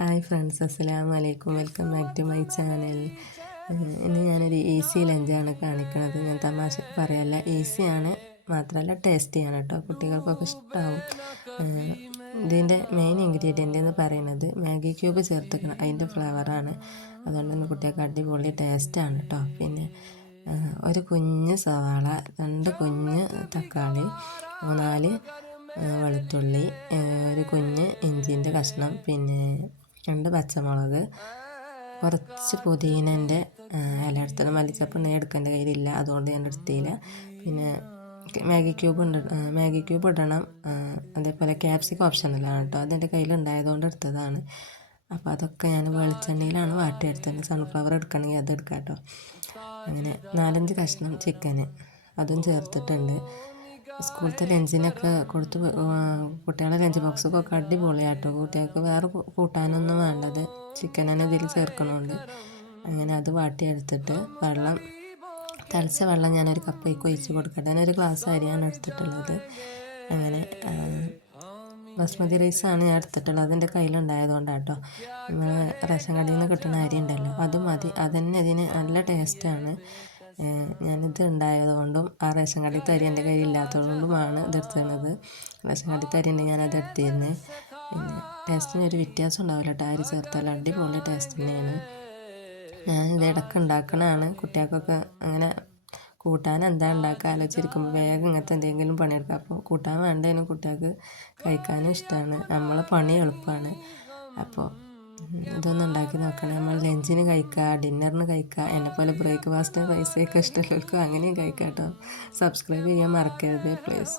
Hi friends, അസ്സലാമു അലൈക്കും. Welcome back to my channel. ഇന്ന് ഞാനൊരു ഈസി ലഞ്ചാണ് കാണിക്കുന്നത്. ഞാൻ തമാശക്ക് പറയല്ല, ഈസിയാണ് മാത്രമല്ല ടേസ്റ്റിയാണ് കേട്ടോ. കുട്ടികൾക്കൊക്കെ ഇഷ്ടമാവും. ഇതിൻ്റെ മെയിൻ ഇൻഗ്രീഡിയൻ്റ് എന്ന് പറയുന്നത് മാഗി ക്യൂബ് ചേർത്തിക്കണം, അതിൻ്റെ ഫ്ലേവറാണ്. അതുകൊണ്ട് തന്നെ കുട്ടികൾക്ക് അടിപൊളി ടേസ്റ്റാണ് കേട്ടോ. പിന്നെ ഒരു കുഞ്ഞ് സവാള, 2 കുഞ്ഞ് തക്കാളി, 4 വെളുത്തുള്ളി, ഒരു കുഞ്ഞ് ഇഞ്ചിൻ്റെ കഷ്ണം, പിന്നെ 2 പച്ചമുളക്, കുറച്ച് പുതിനൻ്റെ ഇല എടുത്തത്. മല്ലിച്ചപ്പ് ഉണ്ടെങ്കിൽ എടുക്കേണ്ട കയ്യിലില്ല, അതുകൊണ്ട് ഞാൻ എടുത്തില്ല. പിന്നെ മാഗി ക്യൂബ് ഇടണം. അതേപോലെ ക്യാപ്സിക്കം ഓപ്ഷനലാണ് കേട്ടോ, അതെൻ്റെ കയ്യിലുണ്ടായതുകൊണ്ട് എടുത്തതാണ്. അപ്പോൾ അതൊക്കെ ഞാൻ വെളിച്ചെണ്ണയിലാണ് വാട്ടിയെടുത്തത്. സൺഫ്ലവർ എടുക്കണമെങ്കിൽ അത് എടുക്കാം കേട്ടോ. അങ്ങനെ 4-5 കഷ്ണം ചിക്കന് അതും ചേർത്തിട്ടുണ്ട്. സ്കൂളത്തെ ലഞ്ചിനൊക്കെ കൊടുത്ത് കുട്ടികളുടെ ലഞ്ച് ബോക്സൊക്കെ അടിപൊളിയാട്ടോ. കുട്ടികൾക്ക് വേറെ കൂട്ടാനൊന്നും വേണ്ടത്, ചിക്കൻ തന്നെ ഇതിൽ ചേർക്കണമുണ്ട്. അങ്ങനെ അത് വാട്ടിയെടുത്തിട്ട് തിളച്ച വെള്ളം ഞാനൊരു കപ്പേക്ക് ഒഴിച്ച് കൊടുക്കട്ടെ. ഞാനൊരു ഗ്ലാസ് അരിയാണ് എടുത്തിട്ടുള്ളത്. അങ്ങനെ ബസ്മതി റൈസാണ് ഞാൻ എടുത്തിട്ടുള്ളത്, അതിൻ്റെ കയ്യിലുണ്ടായതുകൊണ്ടാണ് കേട്ടോ. നമ്മൾ റേഷൻ കടയിൽ നിന്ന് കിട്ടുന്ന അരി ഉണ്ടല്ലോ, അത് മതി. അതന്നെ ഇതിന് നല്ല ടേസ്റ്റാണ്. ഞാനിത് ഉണ്ടായതുകൊണ്ടും ആ റേഷൻ കടയിലത്തെ അരി എൻ്റെ കയ്യിൽ ഇല്ലാത്തതുകൊണ്ടുമാണ് ഇതെടുത്തിരുന്നത്. റേഷൻ കടയിലത്തെ അരി ഉണ്ടെങ്കിൽ ഞാനത് എടുത്തിരുന്നത്. പിന്നെ ടേസ്റ്റിനൊരു വ്യത്യാസം ഉണ്ടാവില്ല കേട്ടോ, അരി ചേർത്താൽ അടിപൊളി ടേസ്റ്റ് തന്നെയാണ്. ഞാനിത് ഇടയ്ക്ക് ഉണ്ടാക്കണതാണ്. കുട്ടികൾക്കൊക്കെ അങ്ങനെ കൂട്ടാൻ എന്താ ഉണ്ടാക്കുക ആലോചിച്ചിരിക്കുമ്പോൾ വേഗം ഇങ്ങനത്തെ എന്തെങ്കിലും പണിയെടുക്കുക. അപ്പോൾ കൂട്ടാൻ വേണ്ടതിനും കുട്ടികൾക്ക് കഴിക്കാനും ഇഷ്ടമാണ്, നമ്മളെ പണി എളുപ്പമാണ്. അപ്പോൾ ഇതൊന്നും ഉണ്ടാക്കി നോക്കണം. നമ്മൾ ലഞ്ചിന് കഴിക്കുക, ഡിന്നറിന് കഴിക്കുക, എന്നെപ്പോലെ ബ്രേക്ക്ഫാസ്റ്റിന് പൈസയൊക്കെ ഇഷ്ടമുള്ളവർക്കും അങ്ങനെയും കഴിക്കാം കേട്ടോ. സബ്സ്ക്രൈബ് ചെയ്യാൻ മറക്കരുത് പ്ലീസ്.